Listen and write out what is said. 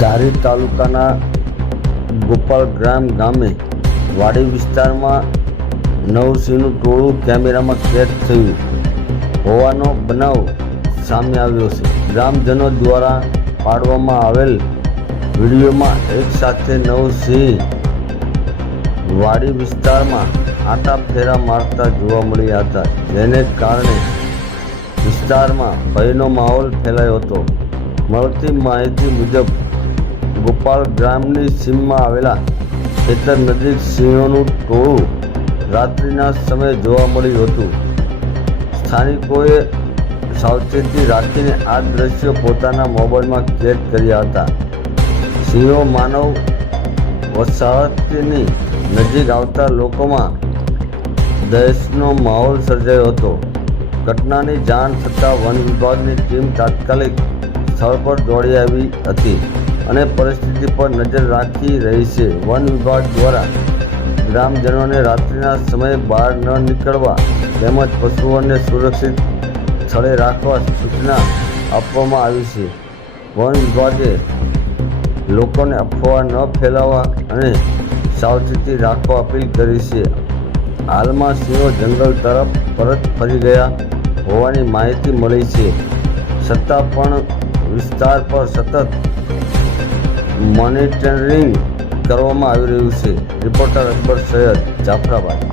ધારી તાલુકાના ગોપાલગ્રામ ગામે વાડી વિસ્તારમાં નવસિંહનું ટોળું કેમેરામાં કેદ થયું હોવાનો બનાવ સામે આવ્યો છે. ગ્રામજનો દ્વારા પાડવામાં આવેલ વિડીયોમાં એક સાથે નવસિંહ વાડી વિસ્તારમાં આંટા ફેરા મારતા જોવા મળ્યા હતા, જેને કારણે વિસ્તારમાં ભયનો માહોલ ફેલાયો હતો. મળતી માહિતી મુજબ ગોપાલગ્રામની સીમમાં આવેલા ખેતર નજીક સિંહોનું ટોળું રાત્રિના સમયે જોવા મળ્યું હતું. સ્થાનિકોએ સાવચેતી રાખીને આ દ્રશ્યો પોતાના મોબાઈલમાં કેદ કર્યા હતા. સિંહો માનવ વસાહતની નજીક આવતા લોકોમાં દહેશતનો માહોલ સર્જાયો હતો. ઘટનાની જાણ થતાં વન વિભાગની ટીમ તાત્કાલિક સ્થળ પર દોડી આવી હતી અને પરિસ્થિતિ પર નજર રાખી રહી છે. વન વિભાગ દ્વારા ગ્રામજનોને રાત્રિના સમયે બહાર ન નીકળવા તેમજ પશુઓને સુરક્ષિત સ્થળે રાખવા સૂચના આપવામાં આવી છે. વન વિભાગે લોકોને અફવા ન ફેલાવવા અને સાવચેતી રાખવા અપીલ કરી છે. હાલમાં સિંહો જંગલ તરફ પરત ફરી ગયા હોવાની માહિતી મળી છે, છતાં પણ વિસ્તાર પર સતત મોનિટરિંગ કરવામાં આવી રહ્યું છે. રિપોર્ટર અકબર સૈયદ, જાફરાબાદ.